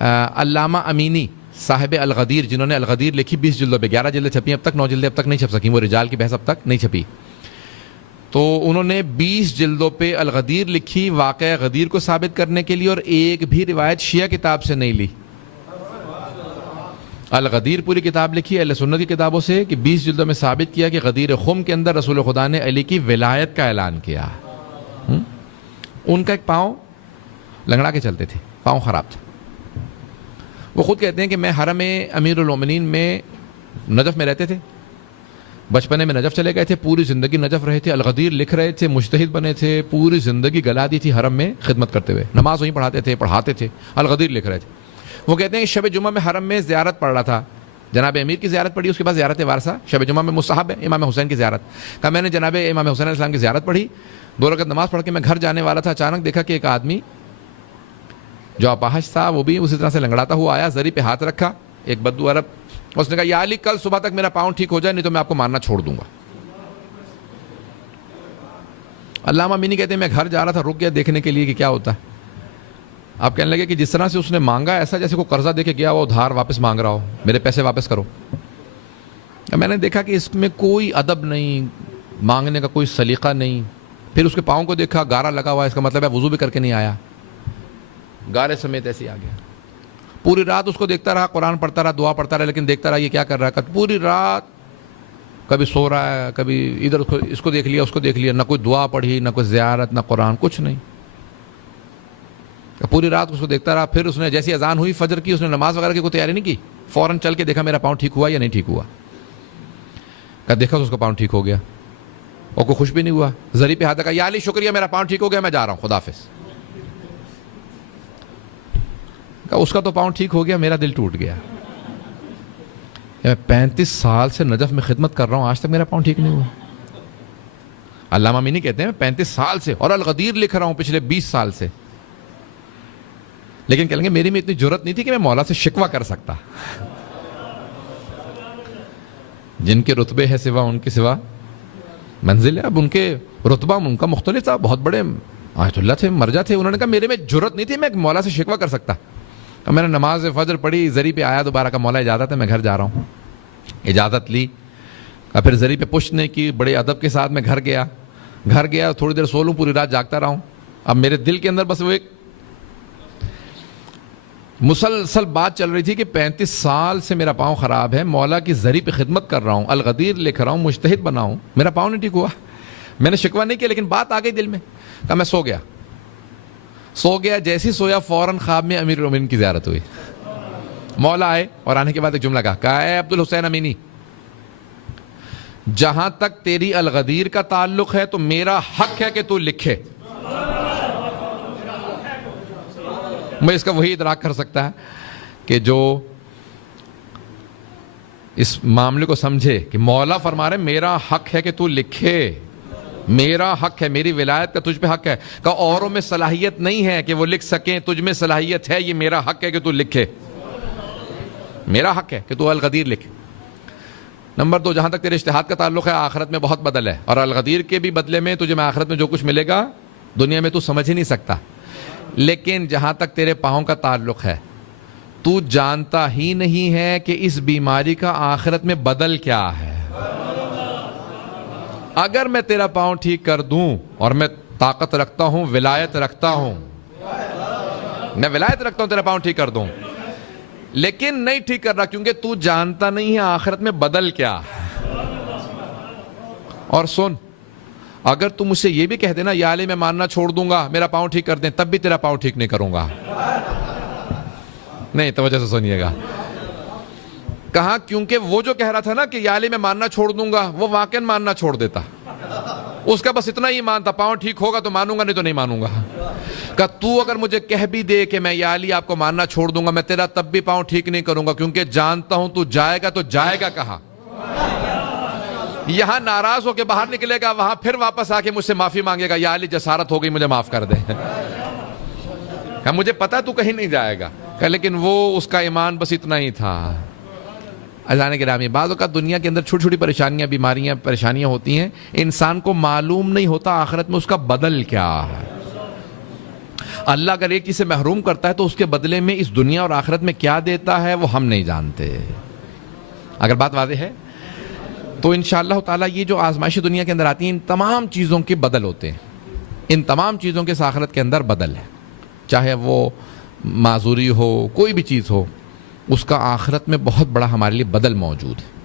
علامہ امینی صاحب الغدیر، جنہوں نے الغدیر لکھی 20 جلدوں پہ، 11 جلدیں چھپی اب تک، 9 جلدیں اب تک نہیں چھپ سکیں، وہ رجال کی بحث اب تک نہیں چھپی، تو انہوں نے 20 جلدوں پہ الغدیر لکھی واقعہ غدیر کو ثابت کرنے کے لیے، اور ایک بھی روایت شیعہ کتاب سے نہیں لی۔ الغدیر پوری کتاب لکھی اہل سنت کی کتابوں سے کہ 20 جلدوں میں ثابت کیا کہ غدیر خم کے اندر رسول خدا نے علی کی ولایت کا اعلان کیا۔ ان کا ایک پاؤں لنگڑا کے چلتے تھے، پاؤں خراب تھے، وہ خود کہتے ہیں کہ میں حرم امیر المومنین میں نجف میں رہتے تھے، بچپنے میں نجف چلے گئے تھے، پوری زندگی نجف رہے تھے، الغدیر لکھ رہے تھے، مجتہد بنے تھے، پوری زندگی گلا دی تھی حرم میں خدمت کرتے ہوئے، نماز وہیں پڑھاتے تھے، الغدیر لکھ رہے تھے۔ وہ کہتے ہیں کہ شب جمعہ میں حرم میں زیارت پڑھ رہا تھا، جناب امیر کی زیارت پڑھی، اس کے بعد زیارت وارثہ، شب جمعہ میں مستحب ہے امام حسین کی زیارت، کہا میں نے جناب امام حسین علیہ السلام کی زیارت پڑھی، 2 رکعت نماز پڑھ کے میں گھر جانے والا تھا، اچانک دیکھا کہ ایک آدمی جو اپاہج تھا وہ بھی اسی طرح سے لنگڑاتا ہوا آیا، زری پہ ہاتھ رکھا، ایک بدو عرب، اس نے کہا یا علی کل صبح تک میرا پاؤں ٹھیک ہو جائے نہیں تو میں آپ کو مارنا چھوڑ دوں گا۔ علامہ امینی کہتے ہیں میں گھر جا رہا تھا، رک گیا دیکھنے کے لیے کہ کیا ہوتا ہے۔ آپ کہنے لگے کہ جس طرح سے اس نے مانگا ایسا جیسے کوئی قرضہ دے کے گیا وہ ادھار واپس مانگ رہا ہو، میرے پیسے واپس کرو۔ میں نے دیکھا کہ اس میں کوئی ادب نہیں، مانگنے کا کوئی سلیقہ نہیں، پھر اس کے پاؤں کو دیکھا گارا لگا ہوا ہے، اس کا مطلب ہے وضو بھی کر کے نہیں آیا، گارے سمیت ایسے ہی آ گیا۔ پوری رات اس کو دیکھتا رہا، قرآن پڑھتا رہا، دعا پڑھتا رہا، لیکن دیکھتا رہا یہ کیا کر رہا ہے، پوری رات کبھی سو رہا ہے، کبھی ادھر اس کو دیکھ لیا اس کو دیکھ لیا، نہ کوئی دعا پڑھی، نہ کوئی زیارت، نہ قرآن، کچھ نہیں۔ پوری رات اس کو دیکھتا رہا، پھر اس نے جیسی اذان ہوئی فجر کی، اس نے نماز وغیرہ کی کوئی تیاری نہیں کی، فوراً چل کے دیکھا میرا پاؤں ٹھیک ہوا یا نہیں ٹھیک ہوا، کہ دیکھا تو اس کا پاؤں ٹھیک ہو گیا، اور کوئی خوش بھی نہیں ہوا، زری پہ ہاتھ رکھا، یا علی شکریہ میرا پاؤں ٹھیک ہو گیا میں جا رہا ہوں، خدا حافظ۔ اس کا تو پاؤں ٹھیک ہو گیا، میرا دل ٹوٹ گیا، میں 35 سال سے نجف میں خدمت کر رہا ہوں، آج تک میرا پاؤں ٹھیک نہیں ہوا۔ علامہ امینی کہتے ہیں 35 سال سے، اور الغدیر لکھ رہا ہوں پچھلے 20 سال سے، لیکن کہیں گے میری میں اتنی جرت نہیں تھی کہ میں مولا سے شکوہ کر سکتا۔ جن کے رتبے ہے سوا ان کی سوا منزل ہے، اب ان کے رتبہ ان کا مختلف تھا، بہت بڑے آیت اللہ تھے، مرجع تھے، انہوں نے کہا میرے میں جرت نہیں تھی میں مولا سے شکوہ کر سکتا۔ میں نے نماز فجر پڑھی، زری پہ آیا دوبارہ، کا مولا اجازت ہے میں گھر جا رہا ہوں، اجازت لی، پھر زری پہ پشت نے کی، بڑے ادب کے ساتھ میں گھر گیا، تھوڑی دیر سو لوں، پوری رات جاگتا رہا ہوں۔ اب میرے دل کے اندر بس وہ ایک مسلسل بات چل رہی تھی کہ 35 سال سے میرا پاؤں خراب ہے، مولا کی زری پہ خدمت کر رہا ہوں، الغدیر لکھ رہا ہوں، مجتہد بنا ہوں، میرا پاؤں نہیں ٹھیک ہوا۔ میں نے شکوہ نہیں کیا، لیکن بات آ گئی دل میں، کہا میں سو گیا، جیسی سویا فوراً خواب میں امیر المومنین کی زیارت ہوئی، مولا آئے، اور آنے کے بعد ایک جملہ کہا اے عبد الحسین امینی، جہاں تک تیری الغدیر کا تعلق ہے تو میرا حق ہے کہ تو لکھے۔ میں اس کا وہی ادراک کر سکتا ہے کہ جو اس معاملے کو سمجھے کہ مولا فرما رہے میرا حق ہے کہ تو لکھے، میرا حق ہے، میری ولایت کا تجھ پہ حق ہے، کہ اوروں میں صلاحیت نہیں ہے کہ وہ لکھ سکیں، تجھ میں صلاحیت ہے، یہ میرا حق ہے کہ تو لکھے، میرا حق ہے کہ تو الغدیر لکھ۔ نمبر 2، جہاں تک تیرے اجتہاد کا تعلق ہے آخرت میں بہت بدل ہے، اور الغدیر کے بھی بدلے میں تجھے میں آخرت میں جو کچھ ملے گا دنیا میں تو سمجھ ہی نہیں سکتا، لیکن جہاں تک تیرے پاؤں کا تعلق ہے تو جانتا ہی نہیں ہے کہ اس بیماری کا آخرت میں بدل کیا ہے۔ اگر میں تیرا پاؤں ٹھیک کر دوں، اور میں طاقت رکھتا ہوں، ولایت رکھتا ہوں، میں ولایت رکھتا ہوں تیرا پاؤں ٹھیک کر دوں، لیکن نہیں ٹھیک کر رہا کیونکہ تو جانتا نہیں ہے آخرت میں بدل کیا ہے۔ اور سن، اگر تم مجھ سے یہ بھی کہہ دینا یا علی میں ماننا چھوڑ دوں گا، میرا پاؤں ٹھیک کر دیں، تب بھی تیرا پاؤں ٹھیک نہیں کروں گا۔ نہیں، توجہ سے سنیے گا، کہا کیونکہ وہ جو کہہ رہا تھا نا کہ یا علی میں ماننا چھوڑ دوں گا، وہ واقعاً ماننا چھوڑ دیتا، اس کا بس اتنا ہی ایمان تھا، پاؤں ٹھیک ہوگا تو مانوں گا نہیں تو نہیں مانوں گا۔ کہ تو اگر مجھے کہہ بھی دے کہ میں یا علی آپ کو ماننا چھوڑ دوں گا، میں تیرا تب بھی پاؤں ٹھیک نہیں کروں گا، کیونکہ جانتا ہوں تو جائے گا کہاں، یہاں ناراض ہو کے باہر نکلے گا، وہاں پھر واپس آ کے مجھ سے معافی مانگے گا، یا علی جسارت ہو گئی مجھے معاف کر دے۔ کہ مجھے پتا تو کہیں نہیں جائے گا، کہ لیکن وہ اس کا ایمان بس اتنا ہی تھا۔ عزیزان گرامی، بعض اوقات دنیا کے اندر چھوٹی چھوٹی پریشانیاں، بیماریاں، پریشانیاں ہوتی ہیں، انسان کو معلوم نہیں ہوتا آخرت میں اس کا بدل کیا ہے۔ اللہ اگر ایک چیز سے محروم کرتا ہے تو اس کے بدلے میں اس دنیا اور آخرت میں کیا دیتا ہے وہ ہم نہیں جانتے. اگر بات واضح ہے تو انشاءاللہ تعالیٰ یہ جو آزمائشی دنیا کے اندر آتی ہیں ان تمام چیزوں کے بدل ہوتے ہیں, ان تمام چیزوں کے آخرت کے اندر بدل ہے, چاہے وہ معذوری ہو کوئی بھی چیز ہو, اس کا آخرت میں بہت بڑا ہمارے لیے بدل موجود ہے.